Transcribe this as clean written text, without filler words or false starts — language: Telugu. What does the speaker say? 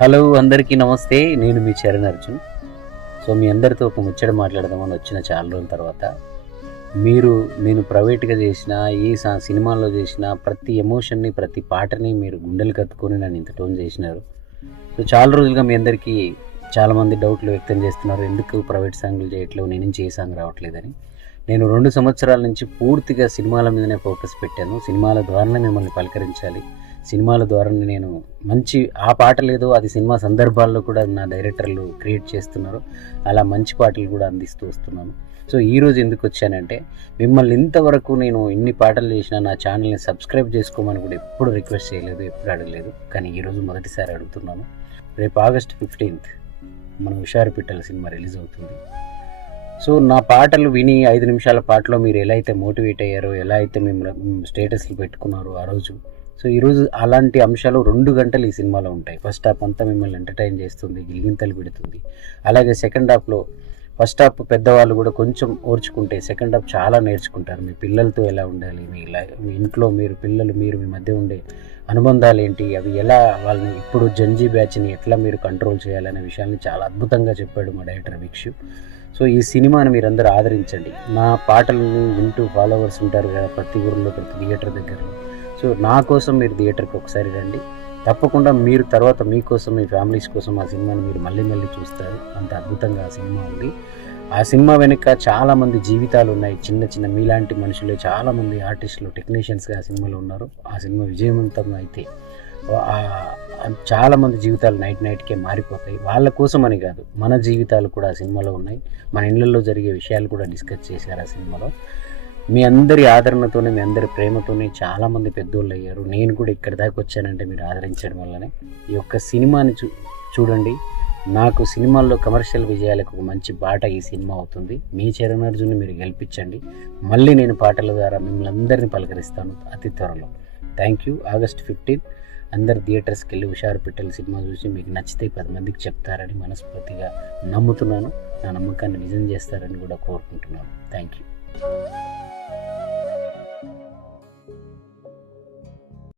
హలో అందరికీ నమస్తే. నేను మీ చరణ్ అర్జున్. సో మీ అందరితో ఒక ముచ్చట మాట్లాడదామని వచ్చిన చాలా రోజుల తర్వాత. నేను ప్రైవేట్గా చేసిన సినిమాల్లో చేసిన ప్రతి ఎమోషన్ని, ప్రతి పాటని మీరు గుండెలు కత్తుకొని నన్ను ఇంత టోన్ చేసినారు. సో చాలా రోజులుగా మీ అందరికీ చాలామంది డౌట్లు వ్యక్తం చేస్తున్నారు, ఎందుకు ప్రైవేట్ సాంగ్లు చేయట్లేవు, నేను ఏ సాంగ్ రావట్లేదని. నేను 2 సంవత్సరాల నుంచి పూర్తిగా సినిమాల మీదనే ఫోకస్ పెట్టాను. సినిమాల ద్వారానే మిమ్మల్ని పలకరించాలి, సినిమాల ద్వారానే నేను మంచి ఆ పాట లేదో అది సినిమా సందర్భాల్లో కూడా నా డైరెక్టర్లు క్రియేట్ చేస్తున్నారు, అలా మంచి పాటలు కూడా అందిస్తూ వస్తున్నాను. సో ఈరోజు ఎందుకు వచ్చానంటే, మిమ్మల్ని ఇంతవరకు నేను ఇన్ని పాటలు చేసినా నా ఛానల్ని సబ్స్క్రైబ్ చేసుకోమని కూడా ఎప్పుడు రిక్వెస్ట్ చేయలేదు, ఎప్పుడు అడగలేదు. కానీ ఈరోజు మొదటిసారి అడుగుతున్నాను. రేపు August 15th మన హుషారు పిట్టల సినిమా రిలీజ్ అవుతుంది. సో నా పాటలు విని 5 నిమిషాల పాటలో మీరు ఎలా అయితే మోటివేట్ అయ్యారో, ఎలా అయితే మేము స్టేటస్లు పెట్టుకున్నారో ఆ రోజు, సో ఈరోజు అలాంటి అంశాలు 2 గంటలు ఈ సినిమాలో ఉంటాయి. ఫస్ట్ హాఫ్ అంతా మిమ్మల్ని ఎంటర్టైన్ చేస్తుంది, గిలిగింతలు పెడుతుంది. అలాగే సెకండ్ హాఫ్లో ఫస్ట్ హాఫ్ పెద్దవాళ్ళు కూడా కొంచెం ఓర్చుకుంటే సెకండ్ హాఫ్ చాలా నేర్చుకుంటారు. మీ పిల్లలతో ఎలా ఉండాలి, మీ ఇంట్లో మీరు మీ మధ్య ఉండే అనుబంధాలు ఏంటి, అవి ఎలా వాళ్ళని ఇప్పుడు జంజీ బ్యాచ్ని ఎట్లా మీరు కంట్రోల్ చేయాలనే విషయాన్ని చాలా అద్భుతంగా చెప్పాడు మా డైరెక్టర్ విక్షు. సో ఈ సినిమాని మీరందరూ ఆదరించండి. నా పాటలని వింటూ ఫాలోవర్స్ ఉంటారు కదా ప్రతి ఊరిలో, ప్రతి థియేటర్ దగ్గరలో. సో నా కోసం మీరు థియేటర్కి ఒకసారి రండి. తప్పకుండా మీరు తర్వాత మీకోసం, మీ ఫ్యామిలీస్ కోసం ఆ సినిమాని మీరు మళ్ళీ మళ్ళీ చూస్తారు. అంత అద్భుతంగా ఆ సినిమా ఉంది. ఆ సినిమా వెనుక చాలామంది జీవితాలు ఉన్నాయి. చిన్న చిన్న మీలాంటి మనుషులే చాలామంది ఆర్టిస్టులు, టెక్నీషియన్స్గా ఆ సినిమాలో ఉన్నారు. ఆ సినిమా విజయవంతం అయితే చాలామంది జీవితాలు నైట్కే మారిపోతాయి. వాళ్ళ కోసం అని కాదు, మన జీవితాలు కూడా ఆ సినిమాలో ఉన్నాయి. మన ఇళ్లలో జరిగే విషయాలు కూడా డిస్కస్ చేశారు ఆ సినిమాలో. మీ అందరి ఆదరణతోనే, మీ అందరి ప్రేమతోనే చాలామంది పెద్దోళ్ళు అయ్యారు. నేను కూడా ఇక్కడి దాకా వచ్చానంటే మీరు ఆదరించడం వల్లనే. ఈ యొక్క సినిమాని చూడండి. నాకు సినిమాల్లో కమర్షియల్ విజయాలకు ఒక మంచి బాట ఈ సినిమా అవుతుంది. మీ చరణ్ అర్జున్ని మీరు గెలిపించండి. మళ్ళీ నేను పాటల ద్వారా మిమ్మల్ని అందరినీ పలకరిస్తాను అతి త్వరలో. Thank you. August 15 అందరు థియేటర్స్కి వెళ్ళి హుషారు పిట్టల సినిమా చూసి మీకు నచ్చితే 10 మందికి చెప్తారని మనస్ఫూర్తిగా నమ్ముతున్నాను. నా నమ్మకాన్ని నిజం చేస్తారని కూడా కోరుకుంటున్నాను. Thank you.